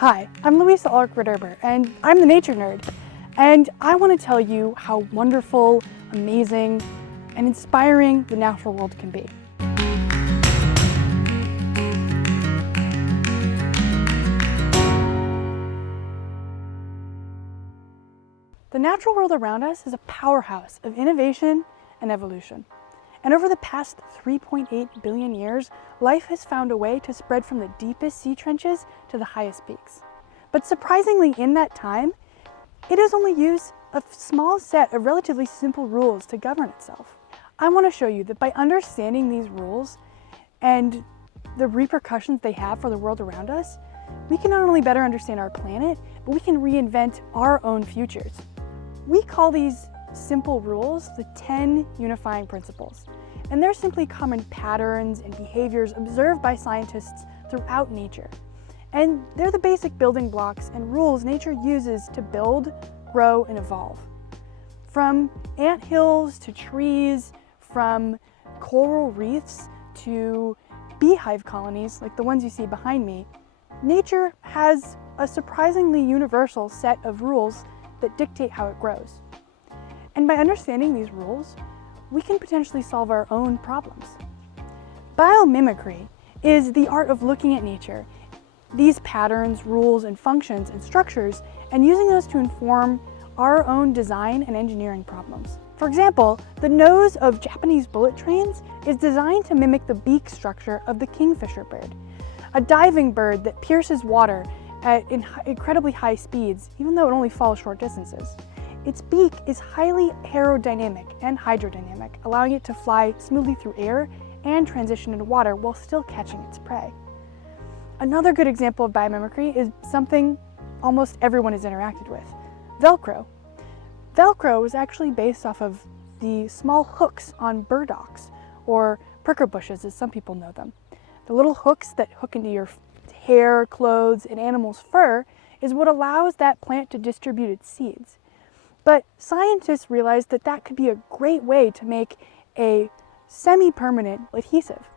Hi, I'm Louisa Ulrich-Verderber, and I'm the nature nerd. And I want to tell you how wonderful, amazing, and inspiring the natural world can be. The natural world around us is a powerhouse of innovation and evolution. And over the past 3.8 billion years, life has found a way to spread from the deepest sea trenches to the highest peaks. But surprisingly, in that time, it has only used a small set of relatively simple rules to govern itself. I want to show you that by understanding these rules and the repercussions they have for the world around us, we can not only better understand our planet, but we can reinvent our own futures. We call these simple rules the 10 unifying principles, and they're simply common patterns and behaviors observed by scientists throughout nature. And they're the basic building blocks and rules nature uses to build, grow, and evolve. From anthills to trees, from coral reefs to beehive colonies like the ones you see behind me, nature has a surprisingly universal set of rules that dictate how it grows. And by understanding these rules, we can potentially solve our own problems. Biomimicry is the art of looking at nature, these patterns, rules, and functions and structures, and using those to inform our own design and engineering problems. For example, the nose of Japanese bullet trains is designed to mimic the beak structure of the kingfisher bird, a diving bird that pierces water at incredibly high speeds, even though it only falls short distances. Its beak is highly aerodynamic and hydrodynamic, allowing it to fly smoothly through air and transition into water while still catching its prey. Another good example of biomimicry is something almost everyone has interacted with: Velcro. Velcro is actually based off of the small hooks on burdocks, or pricker bushes as some people know them. The little hooks that hook into your hair, clothes, and animals' fur is what allows that plant to distribute its seeds. But scientists realized that that could be a great way to make a semi-permanent adhesive.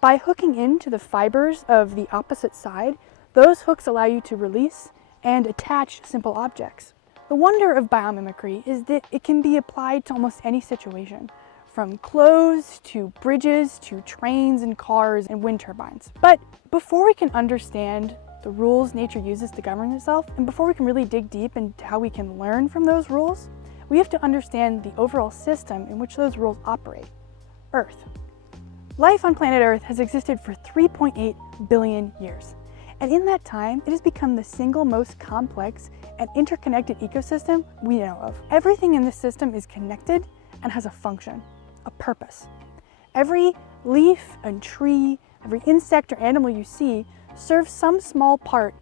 By hooking into the fibers of the opposite side, those hooks allow you to release and attach simple objects. The wonder of biomimicry is that it can be applied to almost any situation, from clothes to bridges to trains and cars and wind turbines. But before we can understand the rules nature uses to govern itself, and before we can really dig deep into how we can learn from those rules, we have to understand the overall system in which those rules operate: Earth. Life on planet Earth has existed for 3.8 billion years. And in that time, it has become the single most complex and interconnected ecosystem we know of. Everything in this system is connected and has a function, a purpose. Every leaf and tree, every insect or animal you see serves some small part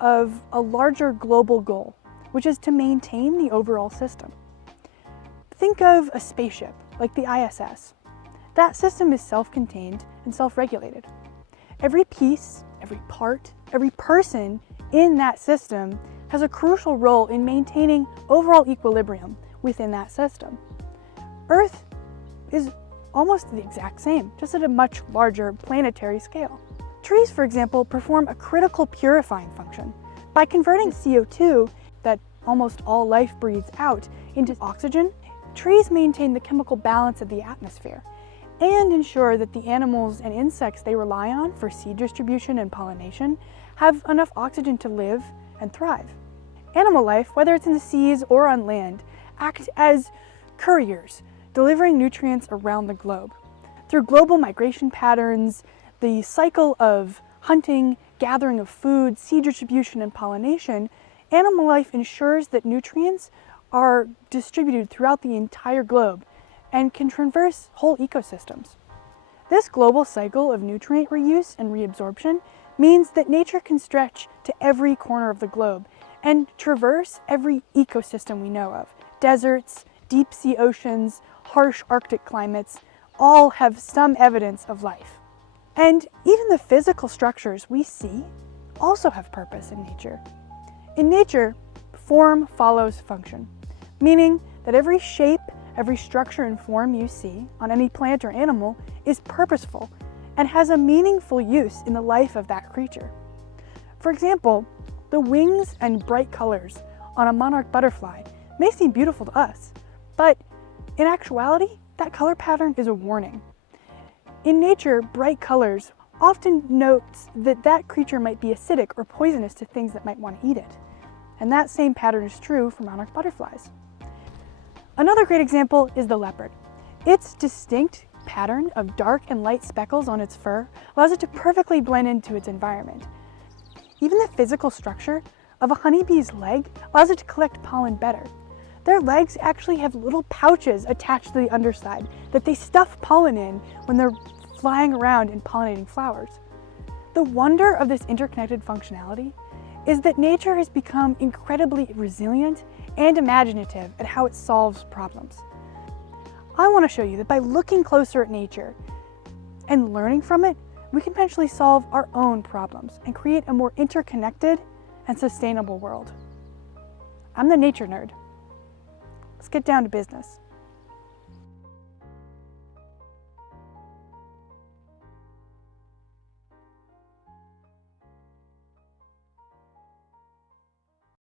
of a larger global goal, which is to maintain the overall system. Think of a spaceship like the ISS. That system is self-contained and self-regulated. Every piece, every part, every person in that system has a crucial role in maintaining overall equilibrium within that system. Earth is almost the exact same, just at a much larger planetary scale. Trees, for example, perform a critical purifying function. By converting CO2 that almost all life breathes out into oxygen, trees maintain the chemical balance of the atmosphere and ensure that the animals and insects they rely on for seed distribution and pollination have enough oxygen to live and thrive. Animal life, whether it's in the seas or on land, act as couriers, delivering nutrients around the globe. Through global migration patterns, the cycle of hunting, gathering of food, seed distribution, and pollination, animal life ensures that nutrients are distributed throughout the entire globe and can traverse whole ecosystems. This global cycle of nutrient reuse and reabsorption means that nature can stretch to every corner of the globe and traverse every ecosystem we know of. Deserts, deep sea oceans, harsh Arctic climates all have some evidence of life. And even the physical structures we see also have purpose in nature. In nature, form follows function, meaning that every shape, every structure and form you see on any plant or animal is purposeful and has a meaningful use in the life of that creature. For example, The wings and bright colors on a monarch butterfly may seem beautiful to us, but in actuality, that color pattern is a warning. In nature, bright colors often notes that that creature might be acidic or poisonous to things that might want to eat it. And that same pattern is true for monarch butterflies. Another great example is the leopard. Its distinct pattern of dark and light speckles on its fur allows it to perfectly blend into its environment. Even the physical structure of a honeybee's leg allows it to collect pollen better. Their legs actually have little pouches attached to the underside that they stuff pollen in when they're flying around and pollinating flowers. The wonder of this interconnected functionality is that nature has become incredibly resilient and imaginative at how it solves problems. I want to show you that by looking closer at nature and learning from it, we can potentially solve our own problems and create a more interconnected and sustainable world. I'm the nature nerd. Let's get down to business.